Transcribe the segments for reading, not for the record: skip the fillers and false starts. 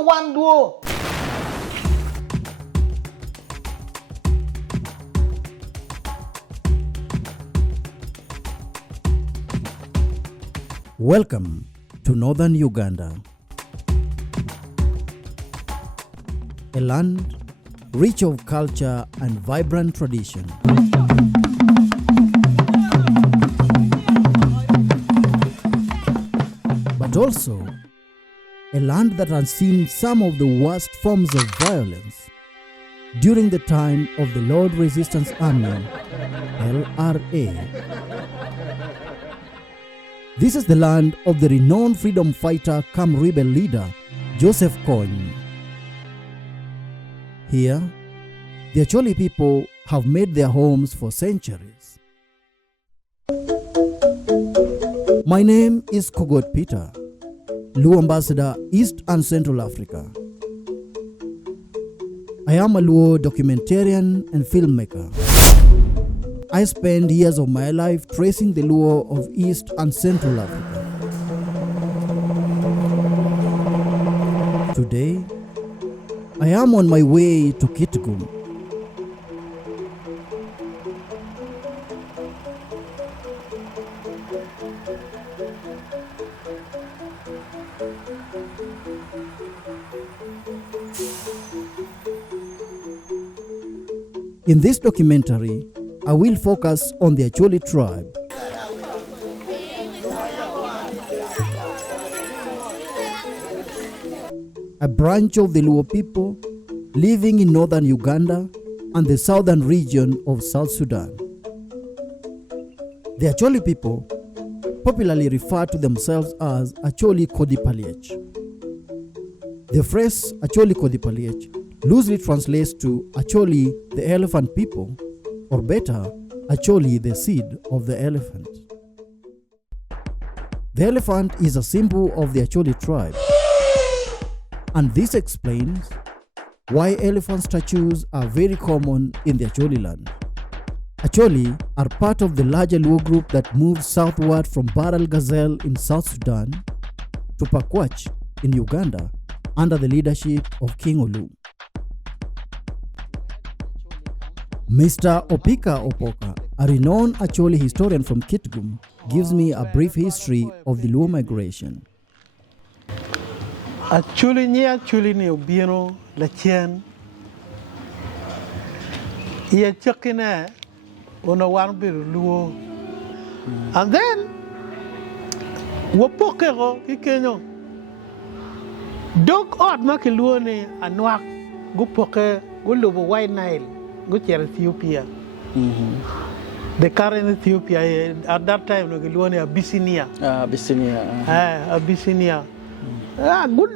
Gulu one duo. Welcome to Northern Uganda, a land rich of culture and vibrant tradition. But also a land that has seen some of the worst forms of violence during the time of the Lord Resistance Army, LRA. This is the land of the renowned freedom fighter come rebel leader, Joseph Kony. Here, the Acholi people have made their homes for centuries. My name is Kogot Peter, Luo Ambassador, East and Central Africa. I am a Luo documentarian and filmmaker. I spent years of my life tracing the Luo of East and Central Africa. Today, I am on my way to Kitgum. In this documentary, I will focus on the Acholi tribe. A branch of the Luo people living in northern Uganda and the southern region of South Sudan. The Acholi people popularly refer to themselves as Acholi Kodipaliech. The phrase Acholi Kodipaliech loosely translates to Acholi the elephant people, or better, Acholi the seed of the elephant. The elephant is a symbol of the Acholi tribe, and this explains why elephant statues are very common in the Acholi land. Acholi are part of the larger Luo group that moved southward from Bahr el Ghazal in South Sudan to Pakwach in Uganda under the leadership of King Olu. Mr. Opika Opoka, a renowned Acholi historian from Kitgum, gives me a brief history of the Luo migration. Acholi ni obieno la chien. Ia chakina ona wan biru Luo. And then wapokero kikenyo. Dog odd ma ke Luo ni anwak gu poke gu lobo White Nile. Ethiopia. The current Ethiopia at that time was Abyssinia. Abyssinia. Good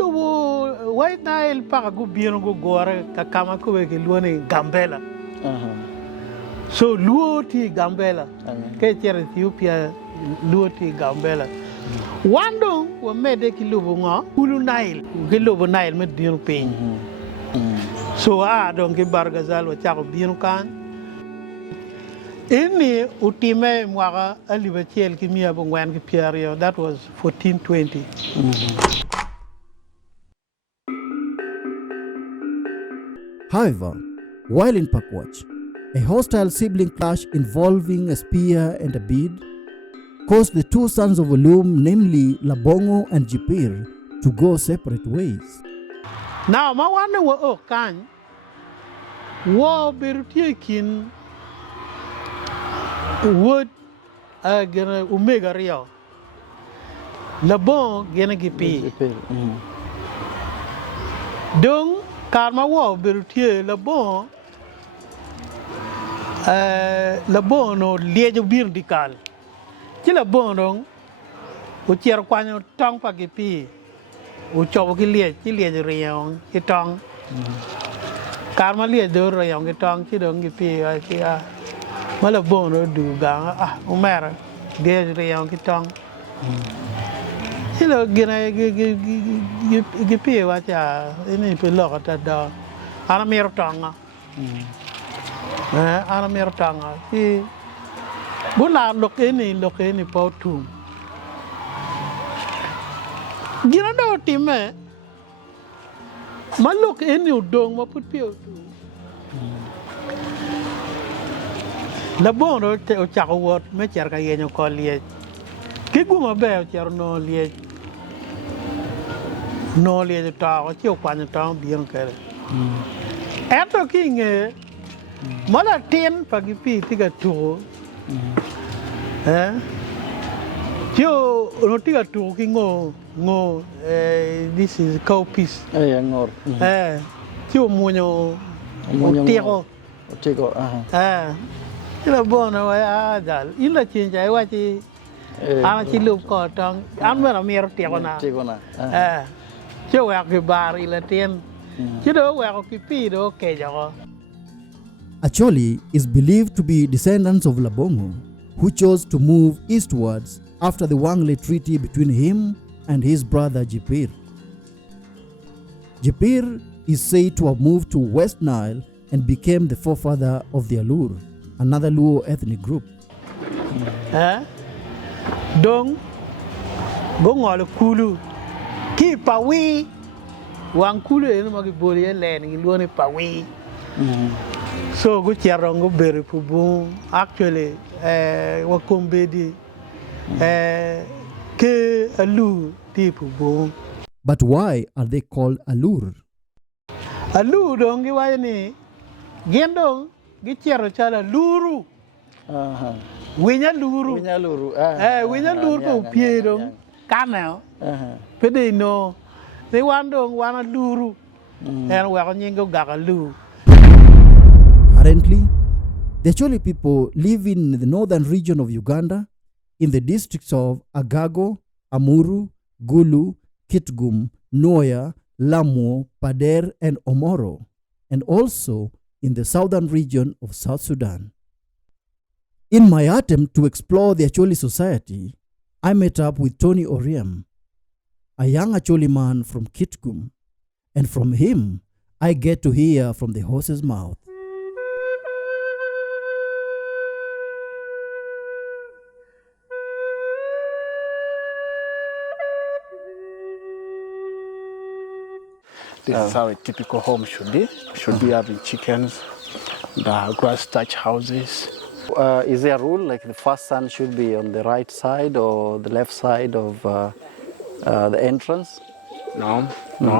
White Nile Paragubian go gore Kakamaku Gambela. So Luoti Gambela. Ethiopia Luoti Gambela. One dong were made a Kilubunga, Gulu Nile, Gulu Nile made deal pain. So don't give Bargazal or Charo Binukan. Any Utime Mwara Alivatiel Kimia Bungwan Pierre, that was 1420. However, while in Pakwach, a hostile sibling clash involving a spear and a bead caused the two sons of Olum, namely Labongo and Jipir, to go separate ways. Now, my wonder was can war Berutiekin would Omega Rio. Labon Genegipi. Dung Karma war Berutie Labon Labono Liege Birdical. Chilabonong, Uchierquano Tong Pagipi. Uchokilia, Chilia Rayon, Kitong. Carmalia do Rayon, Kitong, Chidong, Gipi, I see. Malabono do gang, Umera, Dear Rayon, Kitong. Hello, Gipi, what ya, any pillow at that door. Aramir Tonga. Aramir Tonga. He would not look any pot tomb. Girando Time Maluk in you dong ma put pio. La bono te o chako wot me cher ka yenyo ko liech. Kigu mabe o cher no liech. No liech ta o chi o kwanyo ta biyon kere. Eto kinge mala tin pagipi tiga tu. Tio no tiga tu kingo this is cow piece. Ngor. Tio munyo tiro. Tigo. Ila bono wa dal. Ila chinja wa chi ana chi lup ko tong. An mera mero tiro na. Tigo na. Tio wa ki bar ila tin. Tio wa ki pi do ke jago. Acholi is believed to be descendants of Labongo, who chose to move eastwards after the Wangle Treaty between him and his brother Jipir. Jipir is said to have moved to West Nile and became the forefather of the Alur, another Luo ethnic group. Dong gongol kulu ki pawi wang kulu eno magi boli len ngi luone pawi. So go chiarong go bere pubu actually wakombedi ke alu ti pubu. But why are they called Alur? Alu dong gi wayni gendong gi chiaro chala luru. Winya luru. Winya luru. Winya luru ko piedong kanel. Pede no. They wandong wana luru. And we are nyingo gagalu. Currently, the Acholi people live in the northern region of Uganda, in the districts of Agago, Amuru, Gulu, Kitgum, Noya, Lamu, Pader, and Omoro, and also in the southern region of South Sudan. In my attempt to explore the Acholi society, I met up with Tony Oriem, a young Acholi man from Kitgum, and from him, I get to hear from the horse's mouth. This is how a typical home should be. Should be having chickens, the grass thatch houses. Is there a rule like the first son should be on the right side or the left side of the entrance? No,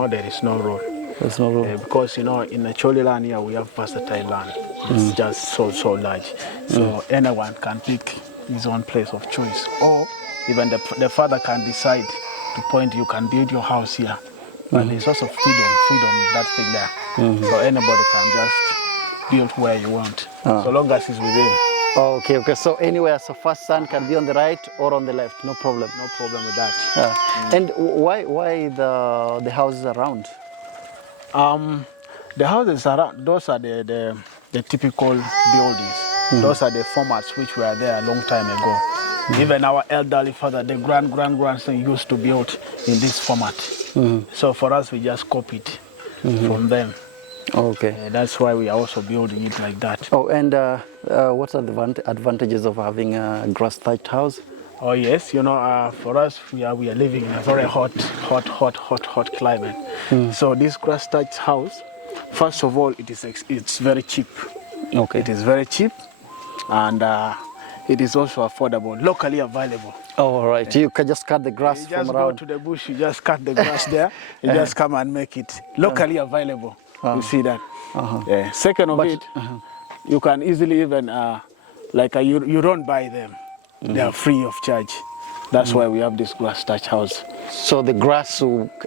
there is no rule. There's no rule. Because in Acholi land here we have versatile land. It's just so large. So anyone can pick his own place of choice. Or even the father can decide to point, you can build your house here. But there's also freedom, that thing there. So anybody can just build where you want, so long as it's within. Okay. So anywhere, so first son can be on the right or on the left, no problem. No problem with that. And why the houses around? The houses around, those are the typical buildings. Those are the formats which were there a long time ago. Even our elderly father, the grandson used to build in this format. So for us, we just copied from them. Okay. That's why we are also building it like that. Oh, and what are the advantages of having a grass thatched house? Oh yes, for us, we are living in a very hot climate. So this grass thatched house, first of all, it's very cheap. Okay. It is very cheap, and it is also affordable, locally available. Oh, all right. You can just cut the grass you from just around. go to the bush, you just cut the grass there, you just come and make it locally available. You see that? Yeah. Second of it, you can easily even, you don't buy them. They are free of charge. That's why we have this grass thatch house. So the grass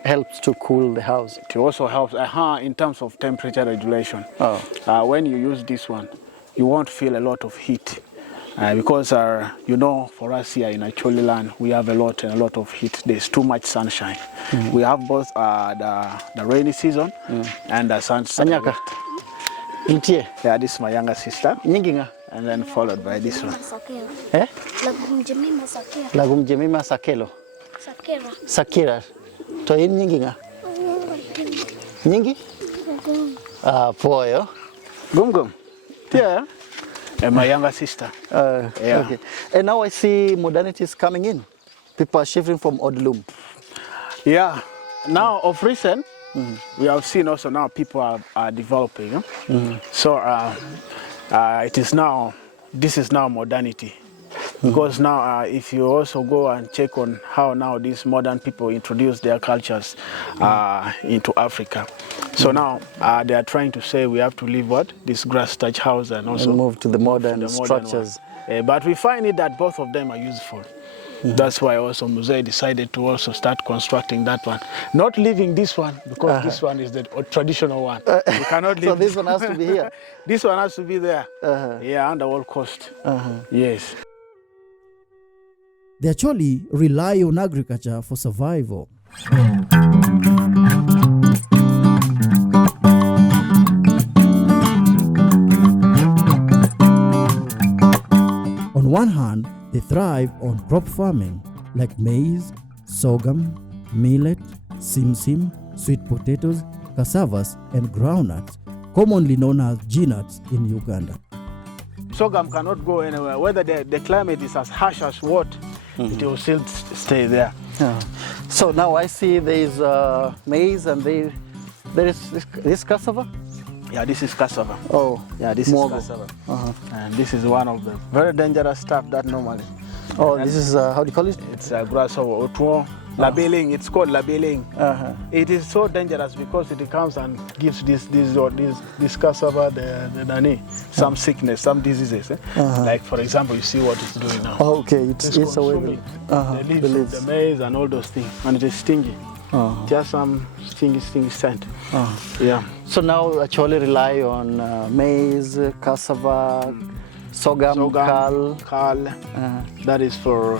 helps to cool the house? It also helps in terms of temperature regulation. When you use this one, you won't feel a lot of heat. Because for us here in Acholi land, we have a lot of heat. There's too much sunshine. We have both the rainy season and the sunshine. Yeah, this is my younger sister. And then followed by this one. Lagum Jemima Sakelo. Sakira. To in Nyinginga. Nyingi? Poyo. Gum. Yeah. And my younger sister. Yeah. Okay. And now I see modernity is coming in. People are shifting from odd loom. Yeah. Now, of recent, we have seen also now people are developing. So it is now, this is now modernity. Because now if you also go and check on how now these modern people introduce their cultures into Africa. So now they are trying to say we have to leave what? This grass thatch house and also move to the modern structures. But we find it that both of them are useful. That's why also Muse decided to also start constructing that one. Not leaving this one, because this one is the traditional one. You cannot leave. So this one has to be here? This one has to be there. Yeah, under all cost. Yes. The Acholi rely on agriculture for survival. On one hand, they thrive on crop farming like maize, sorghum, millet, simsim, sweet potatoes, cassavas, and groundnuts, commonly known as G-nuts in Uganda. Sorghum cannot go anywhere. Whether the climate is as harsh as what, it will still stay there. So now I see there is maize and there is this cassava? Yeah, this is cassava. Oh, yeah, this mogo. is cassava. And this is one of the very dangerous stuff that normally. Oh, and this is, how do you call it? It's a grasshopper, otuo, labeling. It's called labeling. It is so dangerous because it comes and gives this cassava, the nani, some sickness, some diseases. Like, for example, you see what it's doing now. Oh, okay, it's away the leaves of the maize and all those things, and it is stingy. Just some stingy scent. Yeah. So now Acholi rely on maize, cassava, sorghum, kal. That is for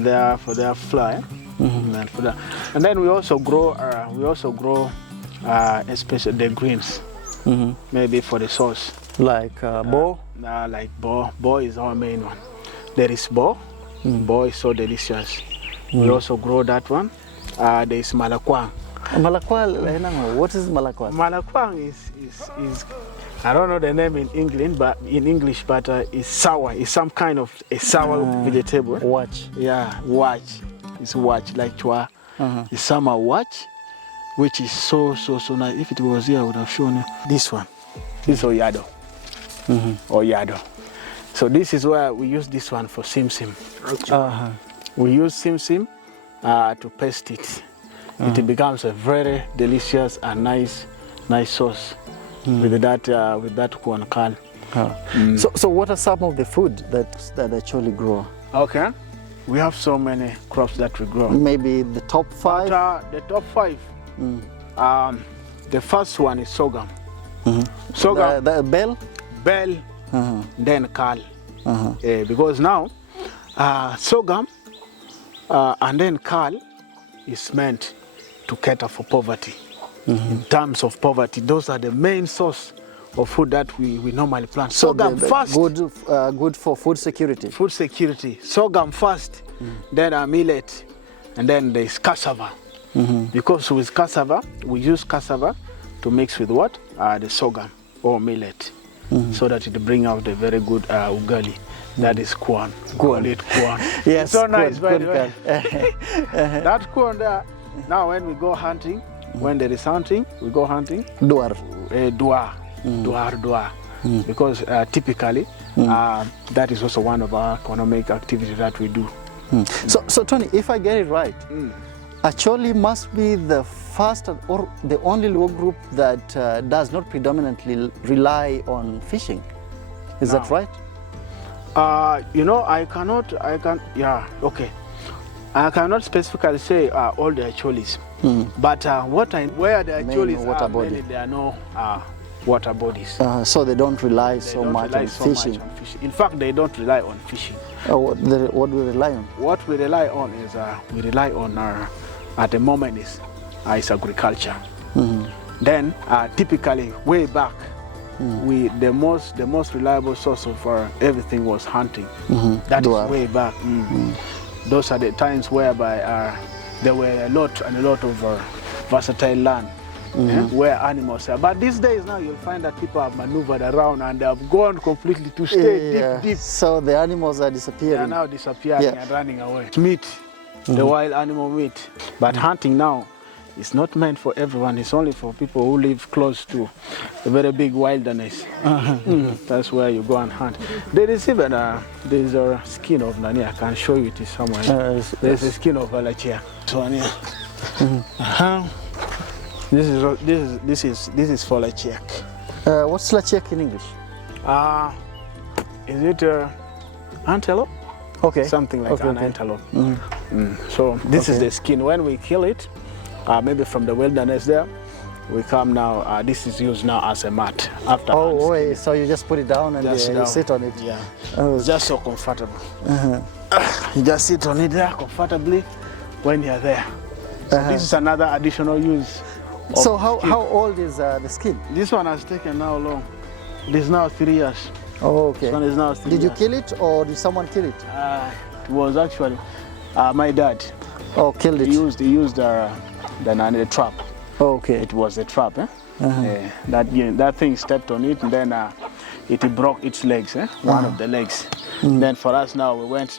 their flour. And then we also grow especially the greens. Maybe for the sauce. Like bo? Like bo. Bo is our main one. There is bo. Bo is so delicious. We also grow that one. There is malakwang. Malakwang, what is malakwang? Malakwang is I don't know the name in English, but it's sour. It's some kind of a sour vegetable. Watch. Yeah, watch. It's watch like chua. It's summer watch, which is so nice. If it was here, I would have shown you this one. This is oyado. Oyado. So this is where we use this one for simsim. We use simsim to paste it. It becomes a very delicious and nice sauce with that corn kal. So what are some of the food that actually grow? Okay, we have so many crops that we grow. Maybe the top 5. The top 5. The first one is sorghum. Sorghum. The bell. Bell. Then kal. Because now sorghum and then kal is meant to cater for poverty. In terms of poverty, those are the main source of food that we normally plant. So sorghum first. Good for food security. Food security. Sorghum first, then millet, and then there's cassava. Because with cassava, we use cassava to mix with what? The sorghum or millet, so that it bring out a very good ugali. That is corn. Call it corn. Yes, so nice, by the way. That corn there. Now when we go hunting, when there is hunting, we go hunting. Duar. Duar. Because typically, that is also one of our economic activities that we do. So Tony, if I get it right, Acholi must be the first or the only Luo group that does not predominantly rely on fishing. Is that right? I cannot specifically say all the Acholis, but where the Acholis are, mainly there are no water bodies. So they don't rely so much on fishing. In fact, they don't rely on fishing. What do we rely on? What we rely on is at the moment is agriculture. Then typically way back, the most reliable source of everything was hunting. That is way back. Those are the times whereby there were a lot of versatile land where animals are. But these days now you'll find that people have maneuvered around and they have gone completely to stay deep. So the animals are disappearing. They are now disappearing and running away. Meat, the wild animal meat. But hunting now It's not meant for everyone. It's only for people who live close to a very big wilderness. That's where you go and hunt. There is even there's a skin of Nani. I can show you it somewhere. There's a skin of Valachia. So here. This is for Lachiak. What's lachiak in English? Is it antelope? Okay. Something like an antelope. So this is the skin. When we kill it, maybe from the wilderness there, we come now. This is used now as a mat. After So you just put it down and you sit on it. Yeah. It's just so comfortable. You just sit on it there comfortably when you're there. So this is another additional use. So how old is the skin? This one has taken now long. This is now 3 years. Oh, okay. This one is now 3 Did years. you kill it or did someone kill it? It was actually my dad. Oh, killed it. He used the trap. Oh, okay. It was a trap. That thing stepped on it and then it broke its legs. One of the legs. Then for us now we went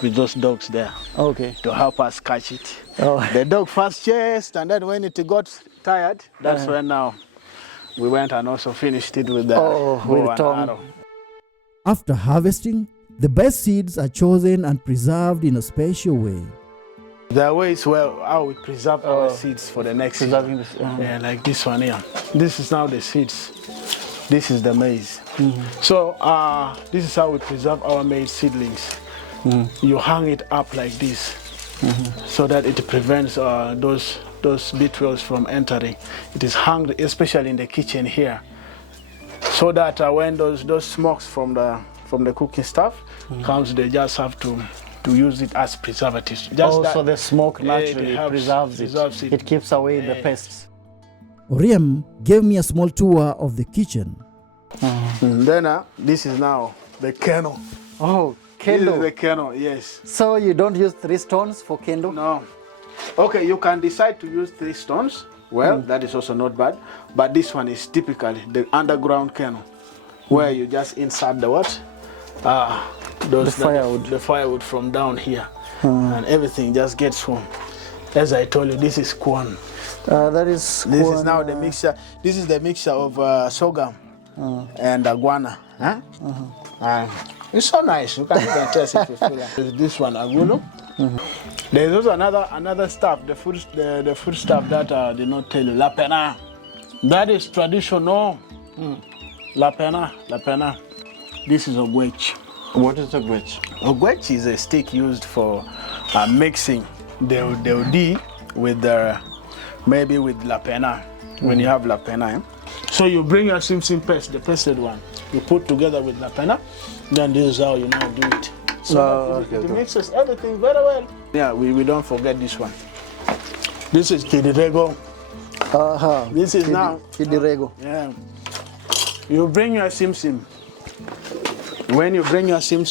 with those dogs there. Okay. To help us catch it. Oh. The dog first chased, and then when it got tired, that's when now we went and also finished it with the bow and arrow. After harvesting, the best seeds are chosen and preserved in a special way. The way is how we preserve our seeds for the next season. Yeah, like this one here. This is now the seeds. This is the maize. So this is how we preserve our maize seedlings. You hang it up like this. So that it prevents those beetles from entering. It is hung especially in the kitchen here, so that when those smokes from the cooking stuff comes, they just have to use it as preservatives. So the smoke naturally preserves it. It keeps away the pests. Oriem gave me a small tour of the kitchen. Then this is now the kennel. Oh. Kendo. This is the kennel, yes. So you don't use 3 stones for kendo? No. Okay, you can decide to use 3 stones. Well, that is also not bad. But this one is typically the underground kennel, where you just insert the what? The firewood from down here. And everything just gets home. As I told you, this is corn. This is now the mixture. This is the mixture of sorghum and guana. It's so nice. You can taste it if you feel like. This one, Gulu. There's also another stuff, the food stuff that I did not tell you. La pena. That is traditional. La pena. This is a ogwech. What is ogwech? Ogwech is a stick used for mixing the odi with maybe with la pena. When you have la pena. So you bring your sim paste, the pasted one. You put together with la pena. Then this is how you now do it. So it mixes everything very well. Yeah, we don't forget this one. This is kidirego. This is now kidirego. Yeah. You bring your sim. When you bring your sim,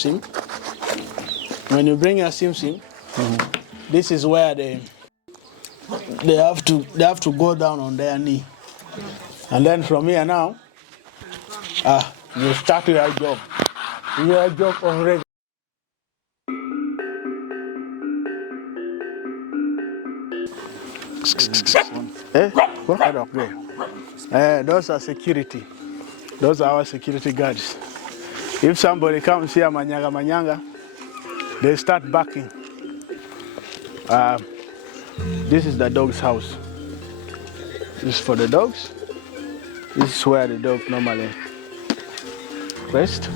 this is where they have to go down on their knee. And then from here now, you start your job. Your job already. What up there? Those are security. Those are our security guards. If somebody comes here, manyanga, they start barking. This is the dog's house. This is for the dogs. This is where the dog normally rest.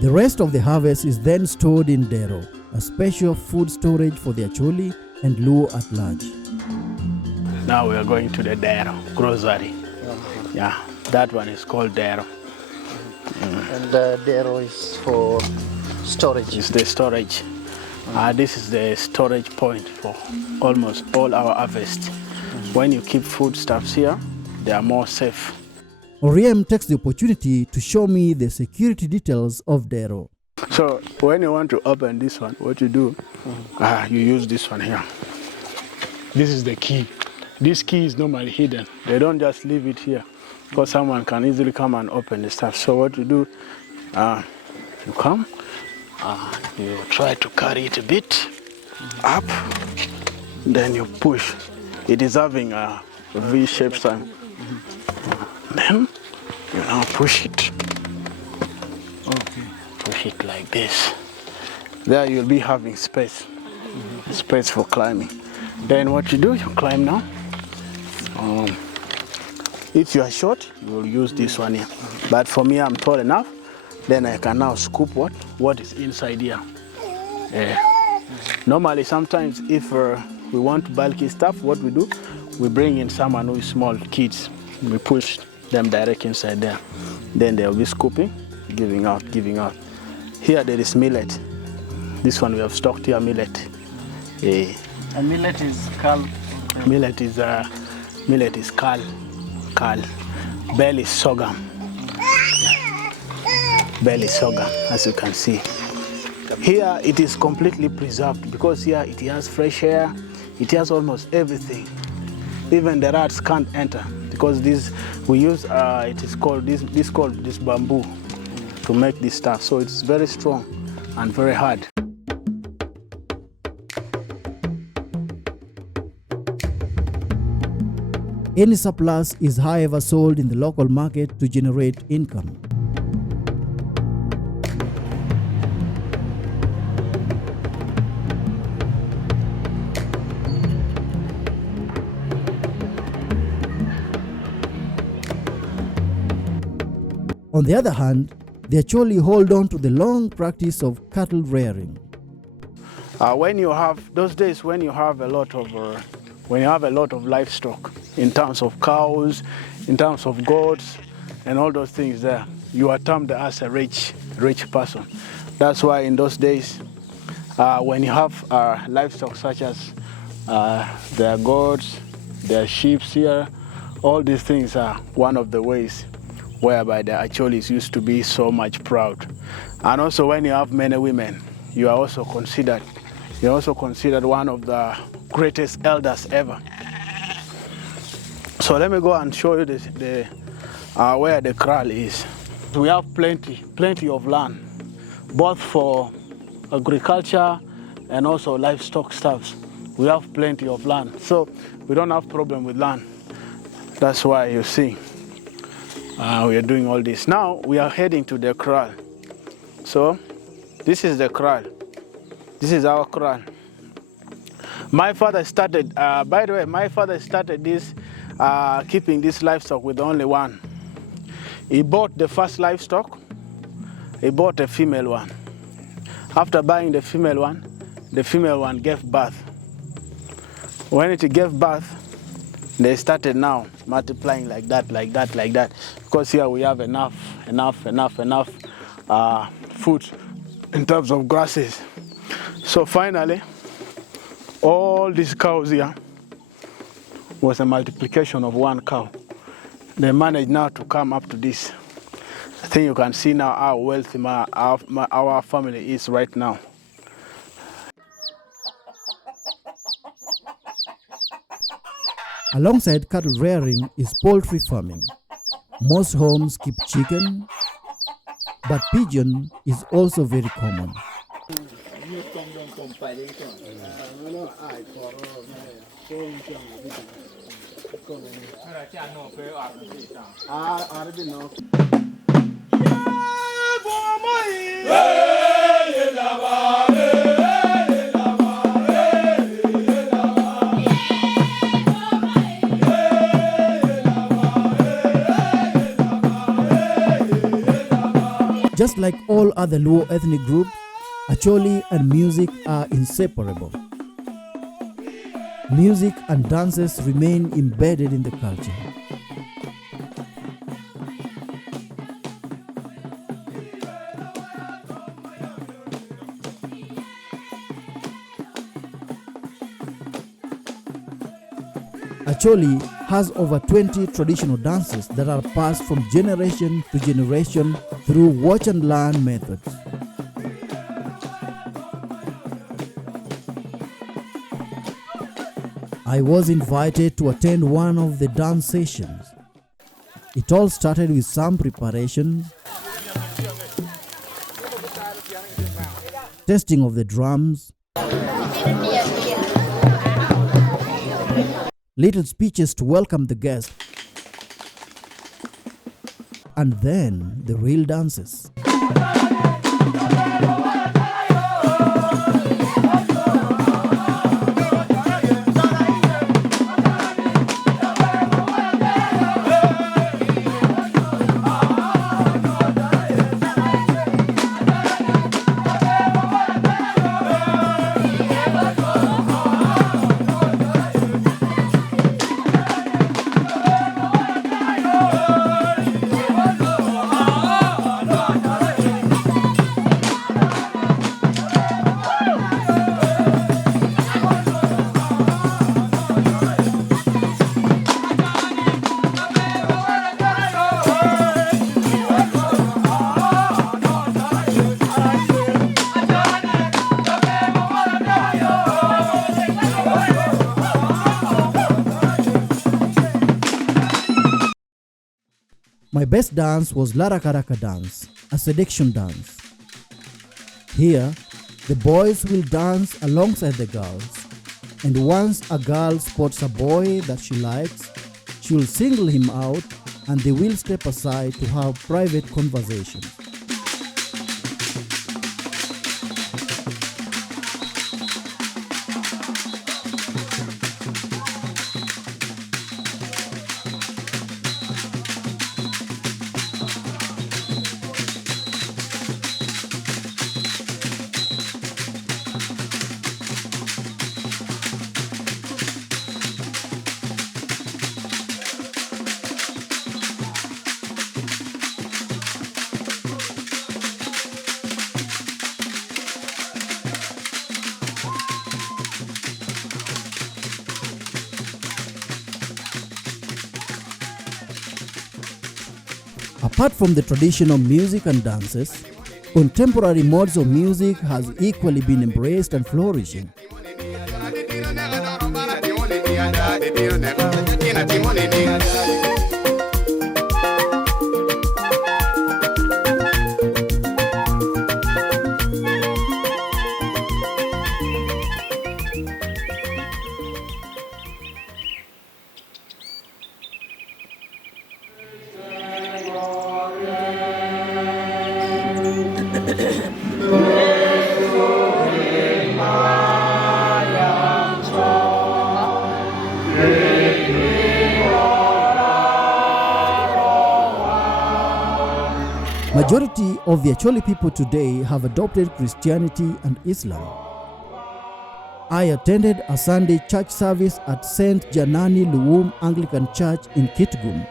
The rest of the harvest is then stored in dero, a special food storage for the Acholi and Luo at large. Now we are going to the dero, grocery. Yeah, that one is called dero. And the dero is for storage. It's the storage. This is the storage point for almost all our harvest. When you keep foodstuffs here, they are more safe. Oriem takes the opportunity to show me the security details of dero. So when you want to open this one, what you do, you use this one here. This is the key. This key is normally hidden. They don't just leave it here because someone can easily come and open the stuff. So what you do, you come, you try to carry it a bit up, then you push. It is having a V-shaped sign. Then you now push it. Okay. Push it like this. There you'll be having space. Space for climbing. Then what you do, you climb now. If you are short, you will use this one here. But for me, I'm tall enough. Then I can now scoop what is inside here. Normally, sometimes if we want bulky stuff, what we do, we bring in someone who is small, kids. We push them direct inside there. Then they'll be scooping, giving out. Here there is millet. This one we have stocked here, millet. And millet is calm. Millet is kal. Bell is sorghum. Bell is sorghum, as you can see. Here it is completely preserved because here it has fresh air. It has almost everything. Even the rats can't enter because we use it is called this bamboo to make this stuff. So it's very strong and very hard. Any surplus is however sold in the local market to generate income. On the other hand, the Acholi hold on to the long practice of cattle rearing. When you have those days, when you have a lot of livestock, in terms of cows, in terms of goats, and all those things there, you are termed as a rich person. That's why in those days, when you have livestock such as their goats, their sheep here, all these things are one of the ways whereby the Acholis used to be so much proud. And also when you have many women, you are also considered one of the greatest elders ever. So let me go and show you where the kraal is. We have plenty of land, both for agriculture and also livestock stuff. We have plenty of land, so we don't have problem with land. That's why you see we are doing all this. Now we are heading to the kraal. So this is the kraal. This is our kraal. My father started, by the way, my father started this, keeping this livestock with only one. He bought the first livestock, he bought a female one. After buying the female one gave birth. When it gave birth, they started now multiplying like that. Because here we have enough food in terms of grasses. So finally, all these cows here was a multiplication of one cow. They managed now to come up to this. I think you can see now how wealthy our family is right now. Alongside cattle rearing is poultry farming. Most homes keep chicken, but pigeon is also very common. Just like all other Luo ethnic groups, Acholi and music are inseparable. Music and dances remain embedded in the culture. Acholi has over 20 traditional dances that are passed from generation to generation through watch and learn methods. I was invited to attend one of the dance sessions. It all started with some preparation, testing of the drums, little speeches to welcome the guest, and then the real dances. My best dance was Larakaraka dance, a seduction dance. Here, the boys will dance alongside the girls, and once a girl spots a boy that she likes, she will single him out and they will step aside to have private conversations. Apart from the traditional music and dances, contemporary modes of music has equally been embraced and flourishing. Majority of the Acholi people today have adopted Christianity and Islam. I attended a Sunday church service at St. Janani Luwum Anglican Church in Kitgum.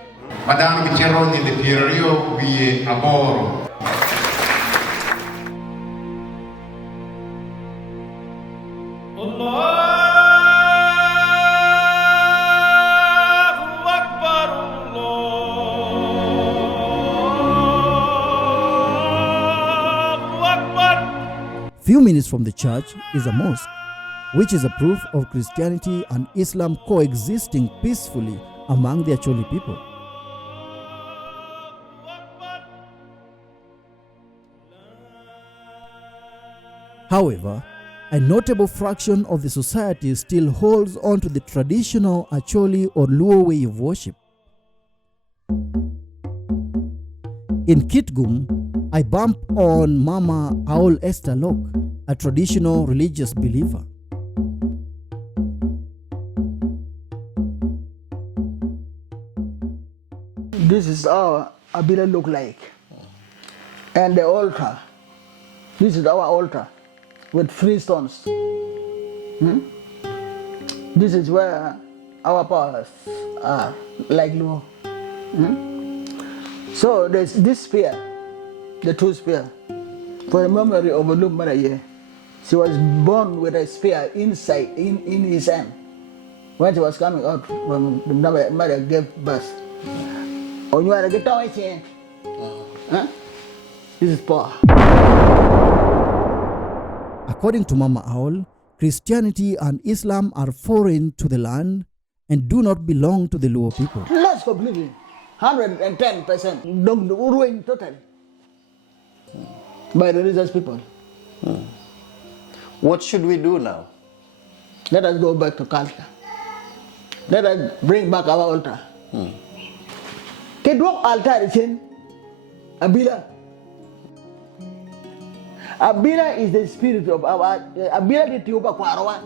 Madame Bicheroni de Pierio wie aboro. Few minutes from the church is a mosque, which is a proof of Christianity and Islam coexisting peacefully among the Acholi people. However, a notable fraction of the society still holds on to the traditional Acholi or Luo way of worship. In Kitgum, I bump on Mama Aol Esther Lok, a traditional religious believer. This is our Abila look like. And the altar. This is our altar with freestones. This is where our powers are, like Luo. So there's this spear, the two spear, for the memory of Olum Maraye. She was born with a spear inside, in his hand. When she was coming out when the mother gave birth. Oh, you want to get down here? This is power. According to Mama Aol, Christianity and Islam are foreign to the land and do not belong to the Luo people. Lost completely. 110%. Don't ruin totally. By the religious people. What should we do now? Let us go back to culture. Let us bring back our altar. Kedua altar is Abila. Abila is the spirit of our Abila di tiupa Kwarawa.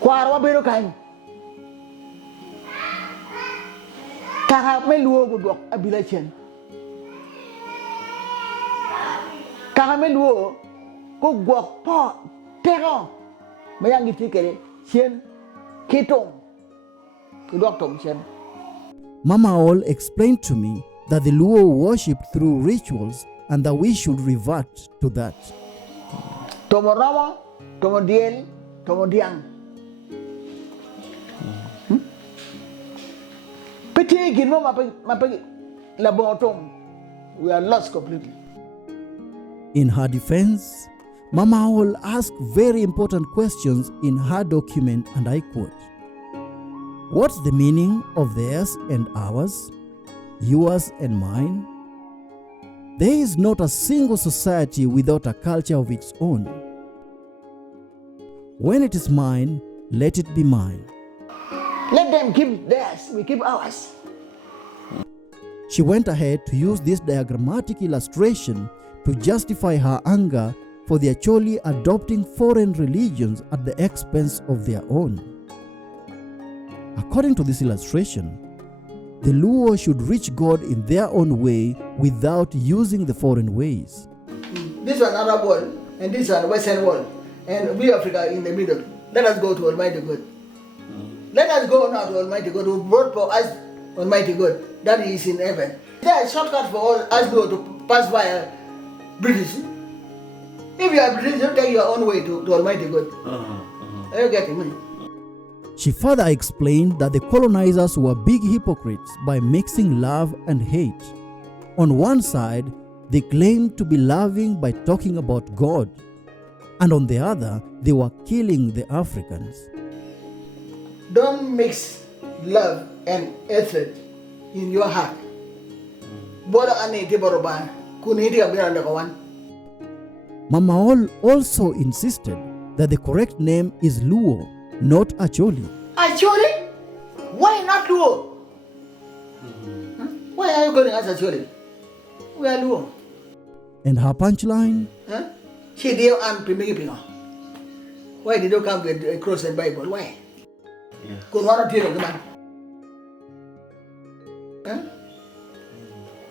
Kwarawa bero kain. Kaka meluo gudok Abila chen. Kaka meluo ko gok po pero mayang iti kere chen kitong gudok tom chen. Mama All explained to me that the Luo worshipped through rituals and that we should revert to that. Tomo Rama, Tomo Diel, Tomo Diang. Peti gino mapagi laboratom. We are lost completely. In her defense, Mama All asked very important questions in her document, and I quote, "What's the meaning of theirs and ours, yours and mine? There is not a single society without a culture of its own. When it is mine, let it be mine." Let them keep theirs, we keep ours. She went ahead to use this diagrammatic illustration to justify her anger for the Acholi adopting foreign religions at the expense of their own. According to this illustration, the Luo should reach God in their own way without using the foreign ways. This one Arab world, and this one Western world, and we Africa in the middle. Let us go to Almighty God. Let us go now to Almighty God who brought for us Almighty God that is in heaven. There is a shortcut for all us to pass by British. If you are British, you take your own way to Almighty God. Are you getting me? She further explained that the colonizers were big hypocrites by mixing love and hate. On one side, they claimed to be loving by talking about God, and on the other, they were killing the Africans. Don't mix love and hatred in your heart. Mama All also insisted that the correct name is Luo, not Acholi. Acholi? Why not Luo? Why are you calling us Acholi? We are Luo. And her punchline? She deal and Pimigipino. Why did you come with a cross and Bible? Why?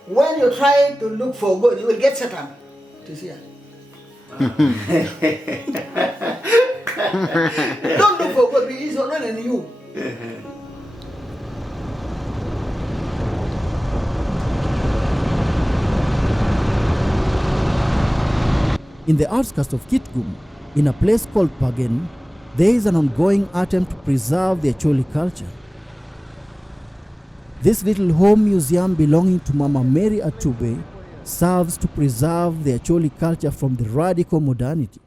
When you try to look for God, you will get Satan. This year. Don't look for God, he is already in you. In the outskirts of Kitgum, in a place called Pagen, there is an ongoing attempt to preserve the Acholi culture. This little home museum belonging to Mama Mary Atube serves to preserve the Acholi culture from the radical modernity.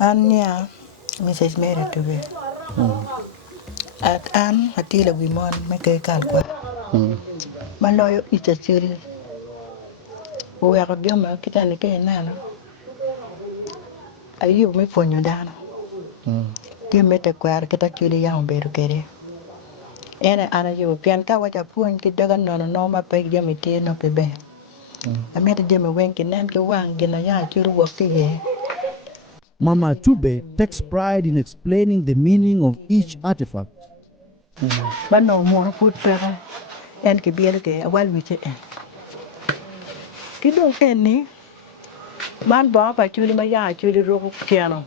Anya, Mrs. Mary Atube. At Ann, Atila Wimon, make a calqua. Maloyo is a series. We are a gummer, Kitanike Nana. I you me for you down. You met a queer Kitachuli young better. And Anna European car, what a poor and Kidagan on no my peg yummy tea no be bear. I met a dim a wink and then go one, get a yard, you walk here. Mama Atube takes pride in explaining the meaning of each artifact. But no more food better. And could be a while with it. Kido Kenny Man Bob, I told my yard to the rope piano.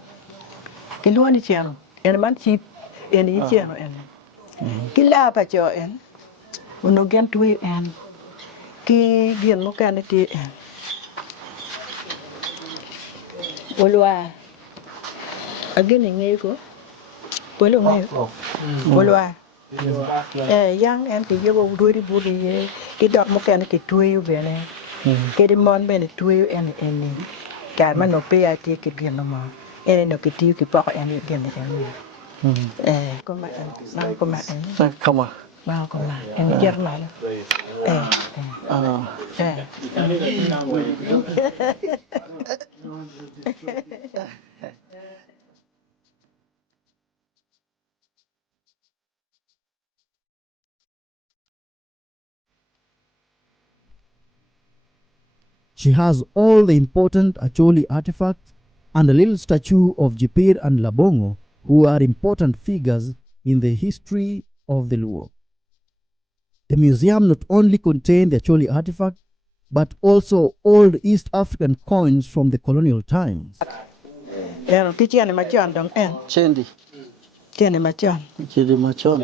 Can do any channel, and a man cheap any channel. Kill up at your end. When no get to it and key get look at it. Well, again in April. Well, young and the yellow woody booty, get up mechanic to you, Benny. Get him on Benny to you and any. Carman no pay, I take it again no more. Any no get you keep up and again. Come on. Come on. Malcolm and German. She has all the important Acholi artifacts and a little statue of Jipir and Labongo, who are important figures in the history of the Luo. The museum not only contains the Acholi artifact, but also old East African coins from the colonial times. Chendi. Chidi machon.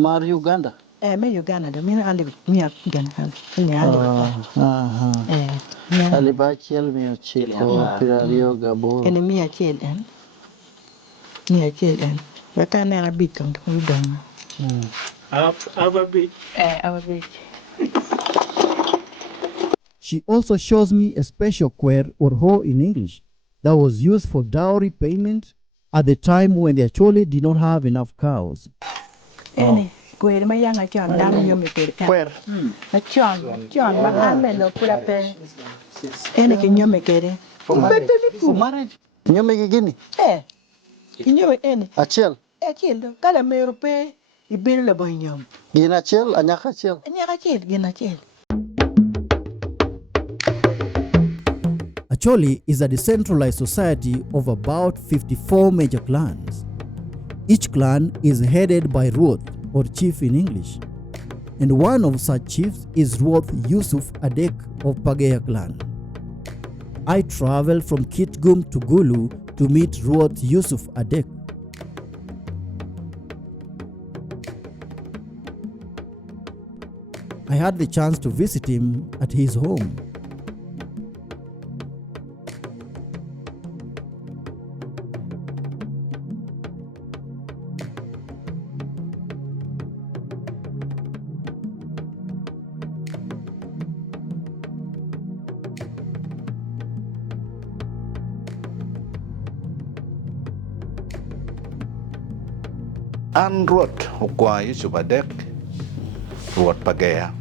Mar Uganda. Me Uganda do me ali me Uganda ali. Alibachiel mi ochiko pirario gaboro. Ene me achel en. Me achel en. Waka na na big kan ko dong. Aba big. Our big. She also shows me a special kwer or hoe in English that was used for dowry payment at the time when the Acholi did not have enough cows. Ene kwer ma yang achon dam yo me per ka. Where? Achon ma ame no pura pe. Ene ke nyome kere. For marriage? Nyome gini? Nyome ene. Achiel. Achel do kala me europe ibin le boy nyom. Gina achiel, anyaka achiel. Ene achel gin achel. Acholi is a decentralized society of about 54 major clans. Each clan is headed by Ruoth, or chief in English, and one of such chiefs is Ruoth Yusuf Adek of Pagaya clan. I traveled from Kitgum to Gulu to meet Ruoth Yusuf Adek. I had the chance to visit him at his home. An Ruoth Ukwa Yusuf Adek, Ruoth Pagaya.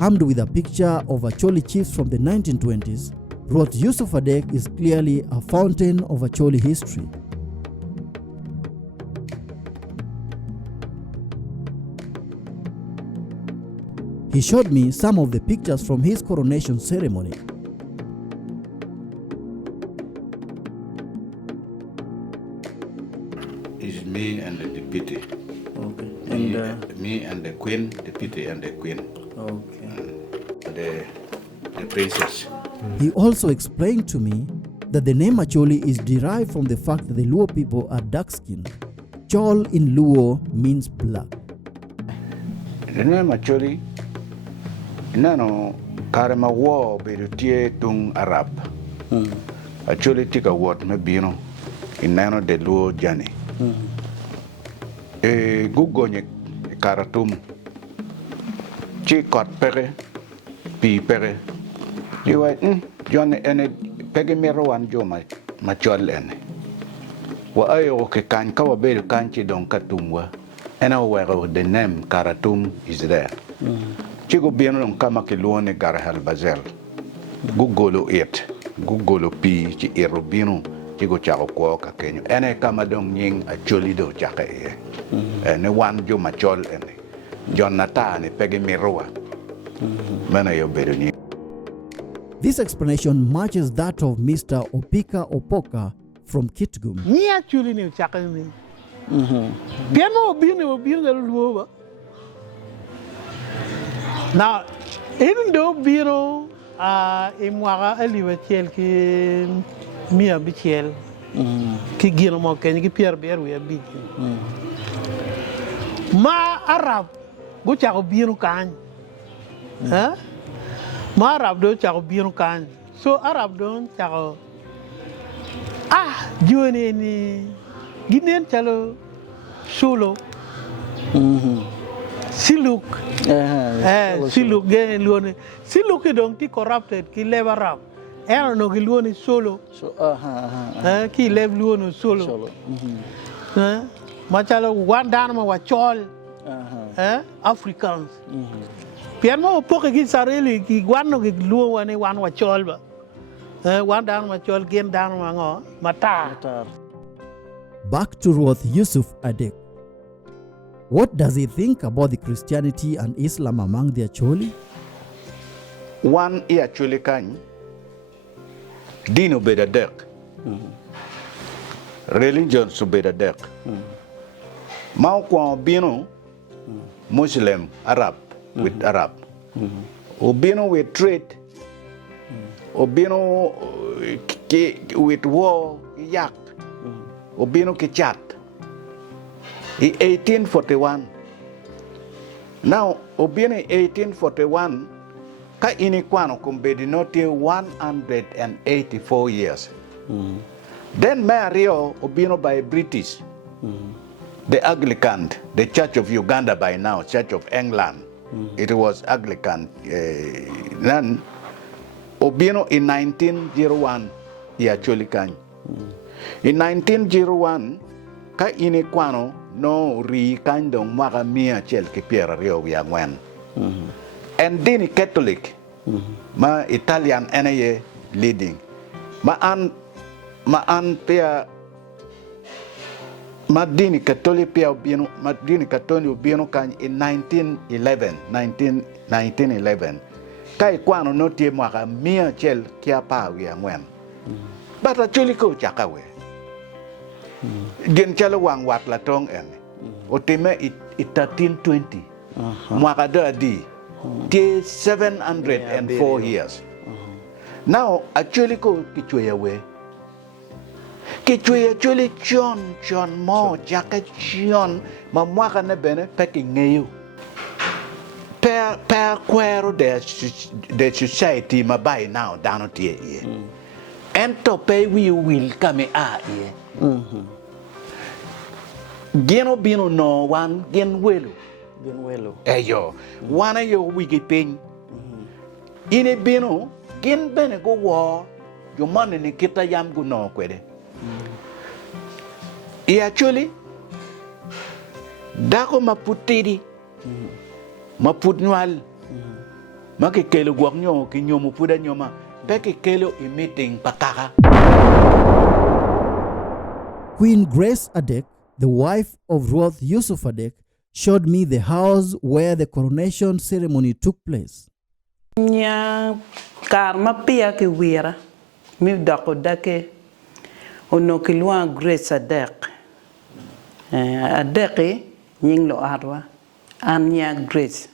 Armed with a picture of Acholi chiefs from the 1920s, Ruoth Yusuf Adek is clearly a fountain of Acholi history. He showed me some of the pictures from his coronation ceremony. It's me and the deputy. Okay. Me and the queen, deputy and the queen. Okay. The princess. He also explained to me that the name Acholi is derived from the fact that the Luo people are dark-skinned. Chol in Luo means black. The name Acholi, nano karema wo berutie tung Arab. Acholi tika wot me bino inano de Luo jani. Gugonye karatum. Chi kot pere, pi pere. Iwa John ene pege mero wan jo machol ene. Wa ayo ke kan ka waberu kanchi don katumwa. And where the name Karatum is there. Chigo bieno kama kiluone garahal bazel. Gugolo it. Gugolo pi chi erubino. Chigo chako kwa kenyo. Ene kama dong nying Acholi do chaka e. Ene wan jo machol ene. John Natane pege miroa. Mena yo beru nying. This explanation matches that of Mr. Opika Opoka from Kitgum. Ni actually ni chaka ni. Piano obino the Luo. Now, even though biro imwaga aliwachel ki mia bichel ki gino mo kenyi ki pierre bier we big. Ma Arab go chako biro kan. Ma Arab do chako biro kan. So Arab don chako juone ni ginen chalo solo siluk siluk gen luone siluk dong ti corrupted ki lever rap no ki luone solo ki lev luone solo ma chalo wan dan ma wachol Africans pian mo poke ki sareli ki wan no ki luone wan wachol ba wan dan ma chol gen dan ma ngo matar. Back to Ruoth Yusuf Adek. What does he think about the Christianity and Islam among the Acholi? one i Acholi kany dino beda dek. Religion su beda dek. Mau kwa bino Muslim Arab with Arab. Obino with trade. Obino with war yak. Obino kichat. In 1841. Now, Obino 1841, ka inikwano kumbedi noti 184 years. Then Mario Obino by British. The Anglican, the Church of Uganda by now, Church of England. It was Anglican. Then Obino in 1901, he actually can. In 1901, ka inikwano no ri kandong maka mia chel ki piera rio wiangwen. And dini Catholic, ma Italian NAA leading. Ma an pia ma dini Catholic pia ubino, ma dini Catholic ubino kan in 1911. Kai kwano no tie maka mia chel kia pa wiangwen. But actually ko chakawe. Gen chalo wang wat la tong en. Otime it 1320. Mwaka do adi. Tie 704 years. Now actually ko kichwe we. Kichwe actually John mo jaka John ma mwaka ne bene peki ngeyu. Per kwero the society ma by now down tie ye. And to pay we will come a ye. Geno bino no one gen welu. Eyo, one yo wiki ping. Ine bino gen bene go war. Your money ni kita yam go no kwede. Actually, dako maputidi. Maput nwal. Makikelo guak nyo kinyo mupuda nyoma. Pekikelo emitting pataka. Queen Grace Adek, the wife of Ruoth Yusuf Adek, showed me the house where the coronation ceremony took place. Nya karma pia ki wira mi dako dake onokilwa Grace Adek. Adeke nyinglo arwa anya Grace.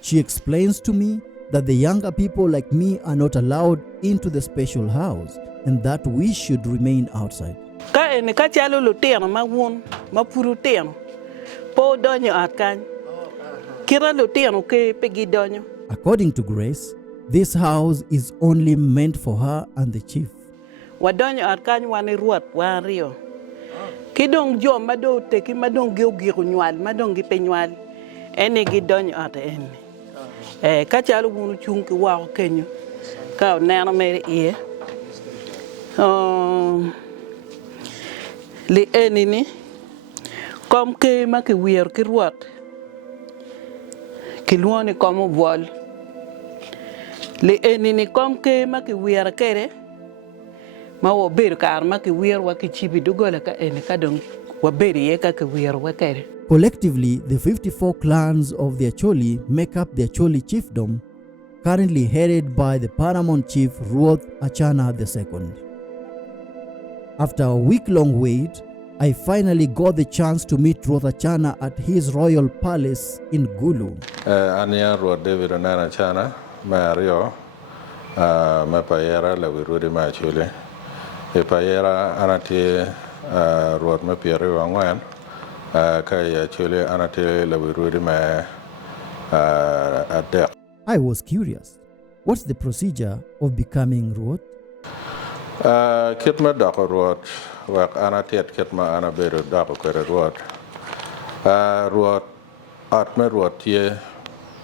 She explains to me that the younger people like me are not allowed into the special house and that we should remain outside. Ka ene ka chalo luteno ma won ma puru teno po donyo atkan kira luteno ke pegi donyo. According to Grace, this house is only meant for her and the chief. Wadonyo atkan wani ruot wan rio kidong jo mado teki madong geo nywal madong gi penywal ene gi donyo at ene ka chalo wunu chung ki wa kenyo ka neno mere ie li enini kom ke ma ki wier ki ruot ki luoni kom vol li enini kom ke ma ki wier kere ma wo ber kar ma ki wier wa ki chibi dugola ka ene ka dong wa ber ye ka ki wier wa kere. Collectively, the 54 clans of the Acholi make up the Acholi chiefdom, currently headed by the Paramount chief Ruoth Achana II. After a week-long wait, I finally got the chance to meet Ruoth Achana at his royal palace in Gulu. Ania Ruoth David Onana Achana, Mario, Mapayera, Lawirudi Machuli, Epayera Anati Ruoth Mapieri Wangwan. I was curious. What's the procedure of becoming Ruoth? Kitma Dako Ruoth, work Anatiat Kitma Anaberu Dako Kere Ruoth. Ruoth, Atme Ruoth ye,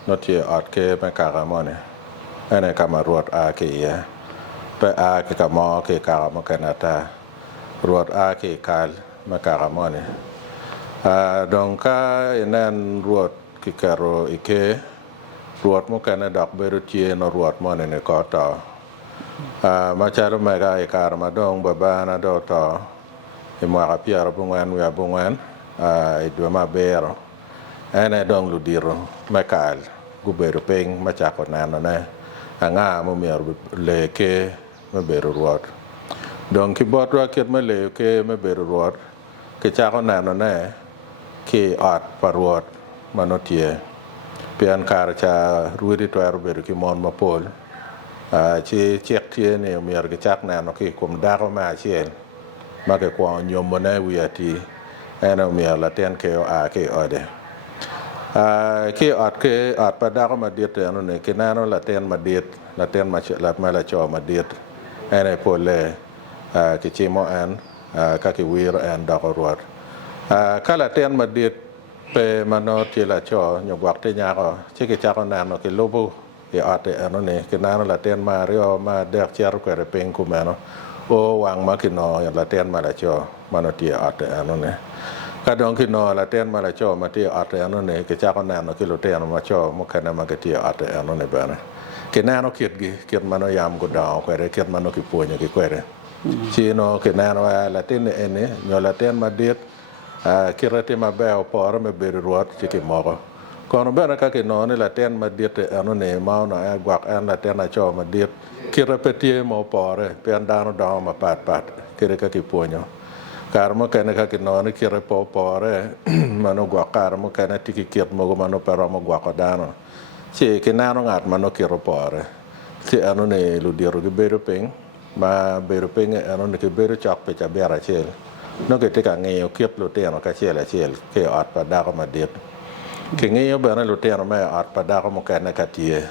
not ye Atke Makaramone. Ene Kama Ruoth Ake ye. Pe Ake Kamo Ke Karamokanata. Ruoth Ake Kal Makaramone. Donc enen ruot kikaro ike ruot mo kana dak beru tie no ruot mo ne ko ta ma charo ma ga ikar ma dong baba na do to e mo ga piaro bungwan wi bungwan e do ma bero ene dong lu diro ma kal gu beru peng ma cha ko na no ne anga mo mier le ke me beru ruot don ki bot wa ket me le ke me beru ruot ke cha ko nano ne ki ot paruot manotie pian kar cha ruidi to er beru ki mon mapol chi chek tie ne mier ke chak nano ki kum daro ma chiel ma ke kwa nyomo ne wiati ena mier la ten ke a ke ode ki ot pa daro ma dit eno ne ki nano la ten ma dit la ten ma la cho ma dit ene pole ki chimo en ka ki wir en dako ruot kala ten ma dit pe mano ti la cho nyo gwak te nyako chi ki chako nano ki lubu ki ate eno ne ki nano la ten ma rio ma dek cher kwere ping kumeno o wang ma ki no la ten ma la cho mano ti ate eno ne ka dong ki no la ten ma la cho ma ti ate eno ne ki chako nano ki lu ten ma cho mo kana ma ki ti ate eno ne bana ki nano kiet mano yam go dao kwere kiet mano ki puonyo ki kwere chi no ki nano la ten ene nyo la ten ma dit kirati ma beo por me beru ruot chi ki mogo kono bana ka ki no ne la ten ma dit eno ne ma na gwak an la ten a cho ma dit kirapetie mo pore pen dano dao ma pat kire ka ki puonyo kar mo kene ka ki no ne kire pore mano gwak kar mo kene tiki kiet mogo mano pero mo gwak dano chi ki nano ngat mano kiro pore chi eno ne lu diru gi beru ping ma beru ping eno ne ki beru chok pe cha bera chel no ke te ka ngeo kiet lu teno ka chel ke ot pa dako ma dit ki ngeo bena lu teno me ot pa dako mo kene ka tie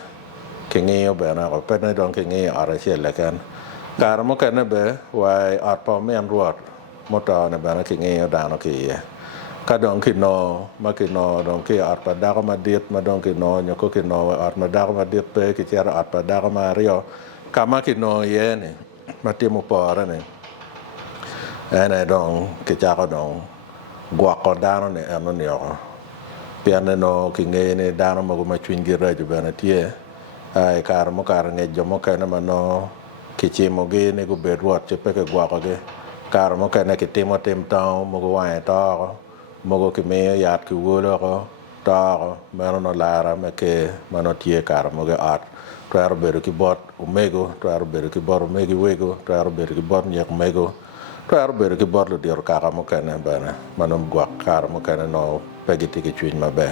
ki ngeo bena ko pe ne don ki ngeo ot chel le kan kar mo kene be wai ot pa men ruot mo to ne bena ki ngeo dano ki ye ka don ki no ma ki no don ki ot pa dako ma dit ma don ki no nyo ko ki no ot ma dako ma dit pe ki chera ot pa dako ma rio ka ma ki no ye ne ma timo pore ne ene don ki chako don gwako dano ne eno ni oko piane no ki nge ne dano mo ma chwingi rejo bena tie ai kar mo kar nge jo mo kene ma no ki chimo gi ne go bedruot che pe ke gwako ge kar mo kene ki tim tao mo go wae to mo go ki me yat ki wolo ko to mero no lara me ke mano tie kar mo ge at to ar beru ki bot umego to ar beru ki bor umegi wego to ar beru ki bot nyek mego to ar beru ki bor lu dir kaka mo kene bana manom gwak kar mo kene no pegiti ki chwin mabe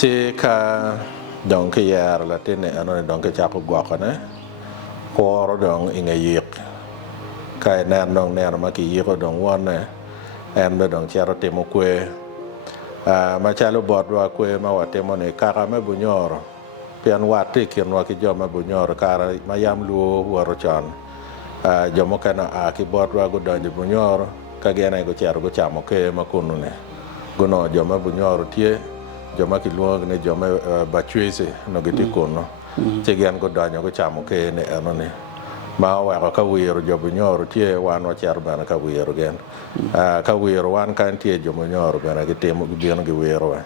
chi ka dong ki yar la tine ano dong ki chako gwak ne koro dong inge yik kai nan dong ner ma ki yiko dong wone en be dong chero timo kwe ma chalo bot wa kwe ma watemo ne kaka me bunyoro pian wati kirnwa ki joma bunyoro kara ma yam luo woro chan jomo kana ki bot wa go donjo bunyoro ka gene go chero go chamo ke makunu ne gono joma bunyoro tie joma ki luo ne joma bachwese no giti kono che gen go donjo go chamo ke ne eno ne ma wa ka wiro jo bunyoro tie wan wa chero bana ka wiro gen ka wiro wan kan tie jomo nyoro bana gi temo gi bien gi wiro